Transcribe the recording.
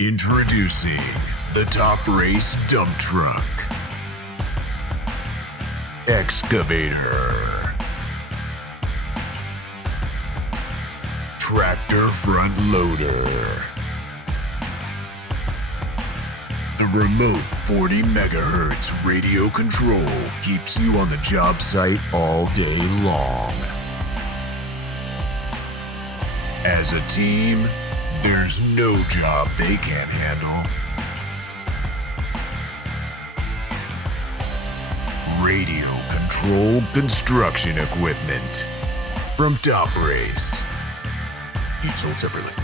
Introducing the Top Race Dump Truck. Excavator. Tractor Front Loader. The remote 40 megahertz radio control keeps you on the job site all day long. As a team, there's no job they can't handle. Radio controlled construction equipment from Top Race. Each sold separately.